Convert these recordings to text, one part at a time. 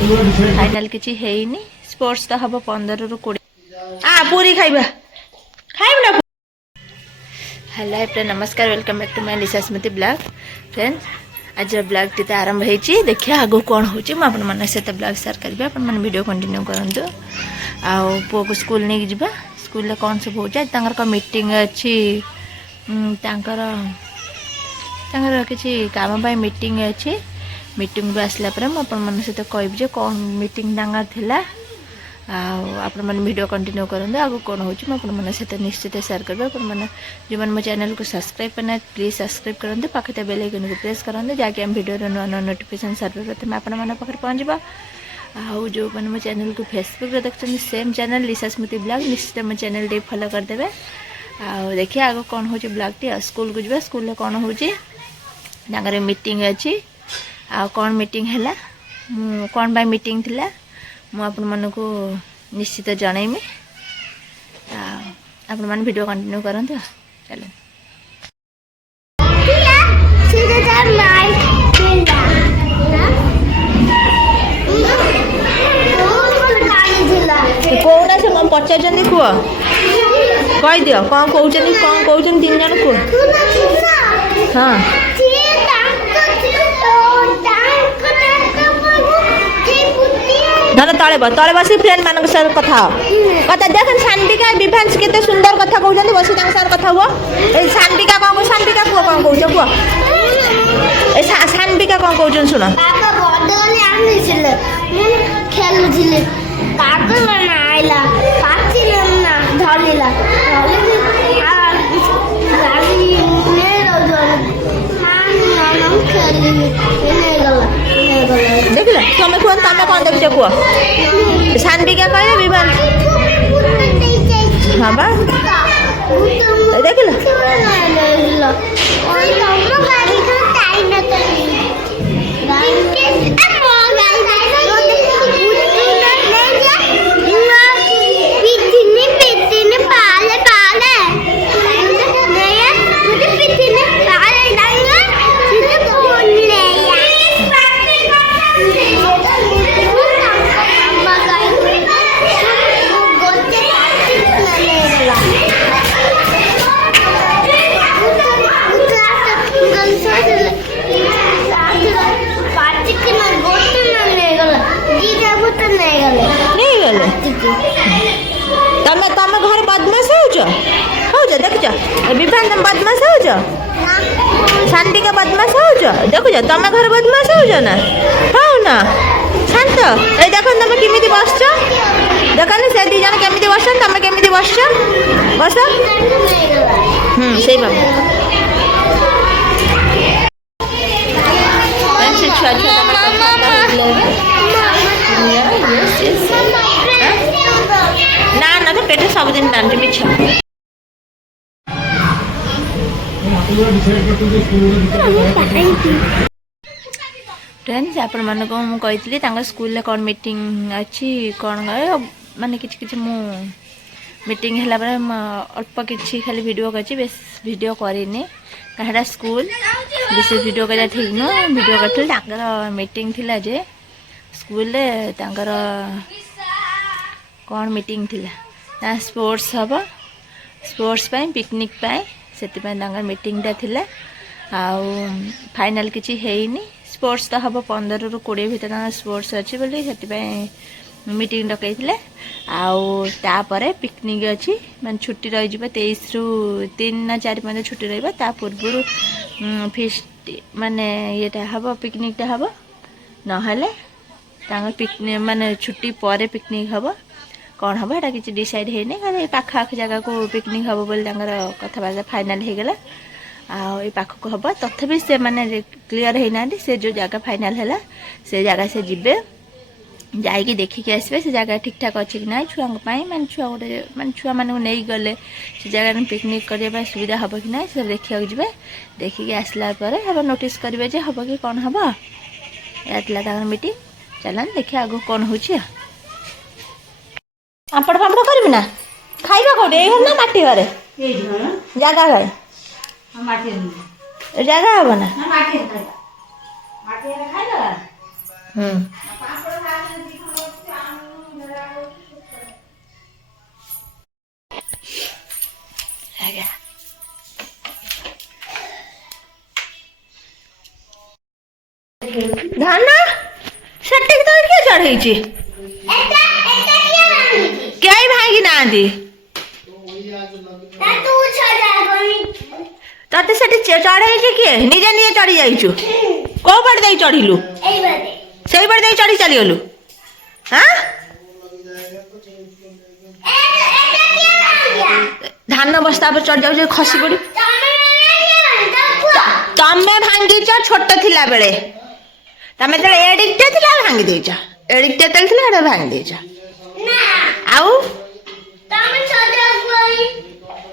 Final किसी है sports तो हम 15 ରୁ 20 पूरी खाइबा खाइब ना। हेलो एवरीवन नमस्कार welcome back to my Lisa Smriti blog friends. आज ब्लॉग टी आरंभ होती देखिए आगो कौन हो सहित ब्लॉग सेयार करेंगे आपण वीडियो कंटिन्यू करूँ। पु को स्कूल नहीं जावा स्कूल कौन सब हो मीटिंग अच्छी किसी काम मीटिंग अच्छी मीटिंग को आसला सहित कहबी कौन मीटिंग थिला आपण मैंने वीडियो कंटिन्यू करूँ। आगे कौन हो सहित निश्चित सेयार करेंगे। जो मैंने मो चैनल को सब्सक्राइब करना प्लीज सब्सक्राइब करेंगे पाखे बेल आइकन को प्रेस करेंगे जहाँकि हम वीडियो नुआ नुआ नोटिफिकेशन सर्वप्रथम आपण पाखे पहुँच। जो मैंने मो चैनल को फेसबुक देखते सेम चैनल लिसा स्मृति ब्लॉग निश्चित मो चैनल टे फॉलो करदे। देखिए आगे कौन हो ब्लॉग टी स्कूल को जावा स्कूल कौन हो मीटिंग अच्छी कौन मीटिंग है कौन बाय मीटिंग थिला मु आपण मानकु निश्चित जनइमी आपण मान वीडियो कंटिन्यू करंतु चलो। कौन से कौन पचार कुह कही दियो कौन कौन तीन जन कुह। हाँ धर तले तले बस फ्रेंड मान कथा कथा देख शांतिका विभांश केते सुंदर कथा कहते बस कथा हुआ शांतिका कौन शांतिका कह कौन कह कह शांतिका कौन कह शुण देख तुम कह तुम कौन देख कह शांतिका कह विभान। हाँ बा देख तमें तमें घर बदमाश हो देख विभान तुम बदमाश हो शांतिका बदमाश हो देखु तुम घर बदमाश हो ना हो ना शांत ए देख तुम केमी बस देख ना से दीज केमी बस तुम केमी बस बस से छुआ छुआ ना ना तो पेट सबुदिन टाणी मिछ फ्रेंड्स आपण मन को मु कही स्कूल कौन मीटिंग अच्छी कौन माने किछि मु मीटिंग है अल्प किछि खाली वीडियो करछि बेस वीडियो करिनी कहाड़ा स्कूल विशेष वीडियो करा ठीक न वीडियो करथि मीटिंग थिला जे स्कूल कौन मीटिंग थिला ना स्पोर्ट्स हम स्पोर्ट्स पिकनिक से मीटिंग टा थिला फाइनल किसी है स्पोर्ट्स तो हम 15 ରୁ 20 भीतर स्पोर्ट्स अच्छी बोली से मीटिंग डकई आपर पिकनिक अच्छी मान छुट्टी रही 23 ରୁ 3 ना 4 पर्यटन छुट्टी रहा पूर्व फिस्ट माने ये हम पिकनिकटा हम ना पिकनिक माने छुट्टी पर पिकनिक हम कौन हम एटा किसी डिसाइड है पाख आख जगह को पिकनिक हम बोली कथबार्ता फाइनाल हो गला पाख को हम तथापि से माने क्लीयर होना से जो जगह फाइनाल है से जगह से जीवे जाइए देखिकी आसबे से जगह ठीक ठाक अच्छी कि ना छुआ मान छुआ गोटे मान छुआ मान नहीं गले से जगह पिकनिक करने सुविधा हम कि ना से देखा जी देखिकी आसला हम नोटिस करेंगे जे हम कि कौन हम या मीटिंग चलान देखिए आगो कौन हो पापड़ फापड़ कर ना खाइबा कोटे ए घर ना माटी घरे जगह है जगह हम ना ଧାନ ସେଠିକି ତ କିଏ ଚଢ଼େଇଛି କେହି ଭାଙ୍ଗି ନାହାନ୍ତି ତତେ ସେଠି ଚଢ଼େଇଛି କିଏ ନିଜେ ନିଜେ ଚଢ଼ି ଯାଇଛୁ କୋଉ ପଟେ ଦେଇ ଚଢ଼ିଲୁ ସେଇପଟେ ଦେଇ ଚଢ଼ି ଚାଲିଗଲୁ ହାଁ ଧାନ ବସ୍ତା ଉପରେ ଚଢ଼ି ଯାଉଛୁ ଖସି ପଡି ତମେ ଭାଙ୍ଗିଛ ଛୋଟ ଥିଲା ବେଳେ ତମେ ଯେତେବେଳେ ଏଡ଼ିକଟେ ଥିଲା ଭାଙ୍ଗି ଦେଇଛ ଏଡ଼ିକଟେ ଯେତେବେଳେ ଥିଲା ସେଟା ଭାଙ୍ଗି ଦେଇଛ ଆଉ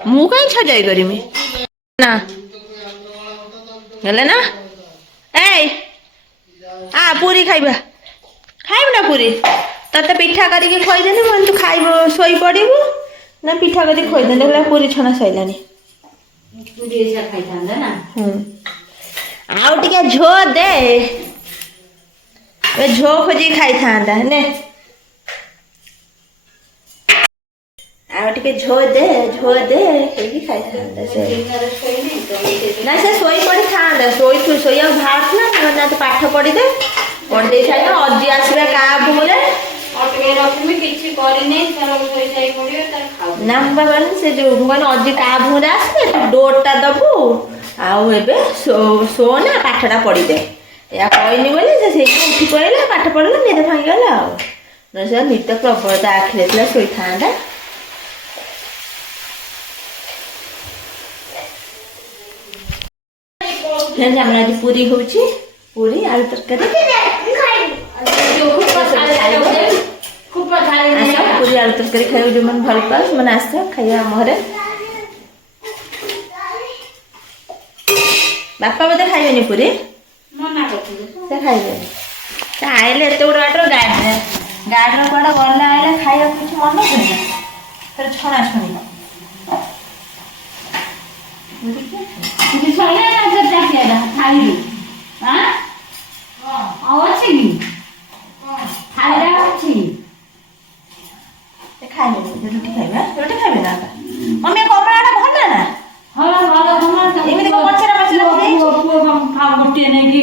ମୁଁ କାହିଁ ସଜାଇ କରିମି ନା ହେଲେ ନା ଏଇ ପୁରୀ ଖାଇବା ଖାଇବୁ ନା ପୁରୀ ତତେ ପିଠା କରିକି ଖୋଇଦେଲି ମୁଁ ତୁ ଖାଇବୁ ଶୋଇପଡ଼ିବୁ ନା ପିଠା କରିକି ଖୋଇଦେଲି ହେଲା ପୁରୀ ଛଣା ସଇଲାଣି ଆଉ ଟିକେ ଝୋ ଦେ ଝୋ ଖୋଜିକି ଖାଇଥାନ୍ତା ନେ ଆଉ ଟିକେ ଝୋ ଦେ କହିକି ଖାଇଥାନ୍ତା ସେ ନା ସେ ଶୋଇ ପଡ଼ିଥାନ୍ତା ଶୋଇବାକୁ ବାହାରୁଥିଲା ନା ତୁ ପାଠ ପଢ଼ିଦେ ପଢ଼ିଦେଇ ସାରିଲା ଅଜି ଆସିବେ କାହା ଭୂରେ ନା ମୁଁ ବାବା ସେ ଯୋଉ ମୁଁ କହିଲି ଅଜି କାହା ଭୂରେ ଆସିବେ ତୁ ଡୋରଟା ଦବୁ ଆଉ ଏବେ ଶୋନା ପାଠଟା ପଢ଼ିଦେ ଏହା କହିନି ବୋଲି ସେ ସେଇଠି ଉଠି ପଡ଼ିଲା ପାଠ ପଢ଼ିଲା ନିଦ ଭାଙ୍ଗିଗଲା ଆଉ ସେ ନିଦ ପ୍ରବଳ ତା ଆଖିରେ ଥିଲା ଶୋଇଥାନ୍ତା ଆମର ଆଜି ପୁରୀ ହଉଛି ପୁରୀ ଆଳୁ ତରକାରୀ ପୁରୀ ଆଳୁ ତରକାରୀ ଖାଇବାକୁ ଯୋଉମାନେ ଭଲ ପାଉ ସେମାନେ ଆସ ଖାଇବା ଆମ ଘରେ ବାପା ବୋଧେ ଖାଇବେନି ପୁରୀ ସେ ଖାଇବେନି ସେ ଆଇଲେ ଏତେ ଗୋଟେ ବାଟର ଗାଡ଼ିରେ କୁଆଡ଼େ ଗଲା ଆଇଲେ ଖାଇବାକୁ କିଛି ମନ ହୁଏ ତାର ଛଣା ଛୁଣି ରୁଟି ଖାଇବା ରୁଟି ଖାଇବେ ନା ମମି କମଳାଟା ଭଲ ନା ଏମିତି ଗୋଟିଏ ନେଇକି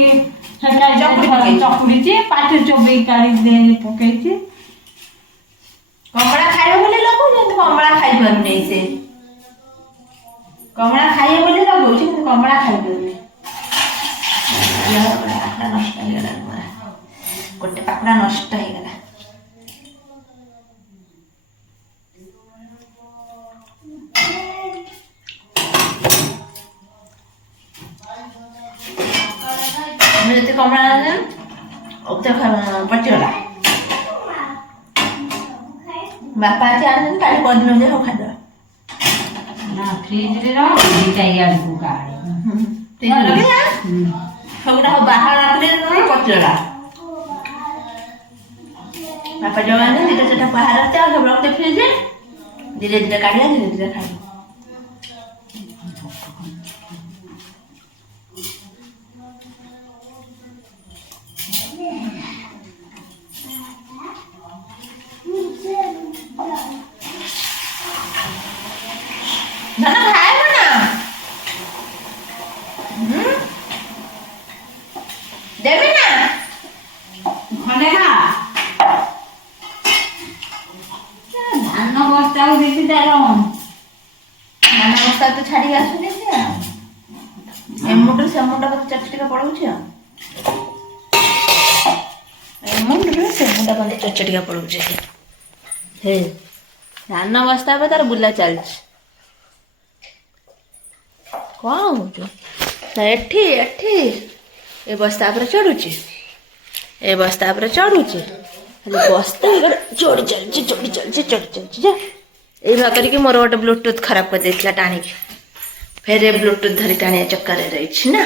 ଚକୁଡ଼ିଛି ପାଟିରେ ଚୋବେଇ କାଢି ପକେଇଛି କମଳା ଖାଇବ ବୋଲି ଲଗଉଛନ୍ତି କମଳା ଖାଇପାରୁନି ସେ କମଳା ଖାଇବ ବୋଲି ଲଗଉଛି କିନ୍ତୁ କମଳା ଖାଇପାରୁନି ନଷ୍ଟ ହେଇଗଲା ଗୋଟେ ପାଖୁଡା ନଷ୍ଟ ହେଇଗଲା ଯଦି କମଳା ପଚିଗଲା ବାପା ଆଜି ଆଣିଛନ୍ତି କାଲି ପରଦିନ ଯେ ସବୁ ଖାଇଦେବା ନା ଫ୍ରିଜରେ ରଖିଆକୁ ସବୁଟା ବାହାର ରାତିରେ ପଚିଗଲା ବାପା ଜଗାନ୍ତି ଦିଟା ଚାରିଟା ବାହାର ରାତି ଆଉ ସବୁ ରଖିତେ ଫ୍ରିଜରେ ଧୀରେ ଧୀରେ କାଢିବା ଧୀରେ ଧୀରେ ଖାଇବା ଧାନ ଖାଇବ ନା ଦେବି ନା ଖଣ୍ଡେ ଖା ଧାନ ବସ୍ତାକୁ ଦେଇଛି ତାର ଧାନ ବସ୍ତା ତ ଛାଡ଼ିକି ଆସୁନି ସେ ଏ ମୁଣ୍ଡରୁ ସେ ମୁଣ୍ଡ ଚଚଟିକା ପଳଉଛି ଆଉ ଏ ମୁଣ୍ଡରୁ ସେ ମୁଣ୍ଡ ଚଚଟିକା ପଳଉଛି ହେ ଧାନ ବସ୍ତା ଉପରେ ତାର ବୁଲା ଚାଲିଛି କଣ ହଉଛୁ ଏଠି ଏ ବସ୍ତା ଉପରେ ଚଢୁଛି ଏ ବସ୍ତା ଉପରେ ଚଢୁଛି ହେଲେ ବସ୍ତା ଚଢି ଚାଲିଛି ଯା ଏଇ ଭାଗରିକି ମୋର ଗୋଟେ ବ୍ଲୁଟୁଥ ଖରାପ କରିଦେଇଥିଲା ଟାଣିକି ଫେରେ ବ୍ଲୁଟୁଥ ଧରି ଟାଣିବା ଚକ୍କରରେ ରହିଛି ନା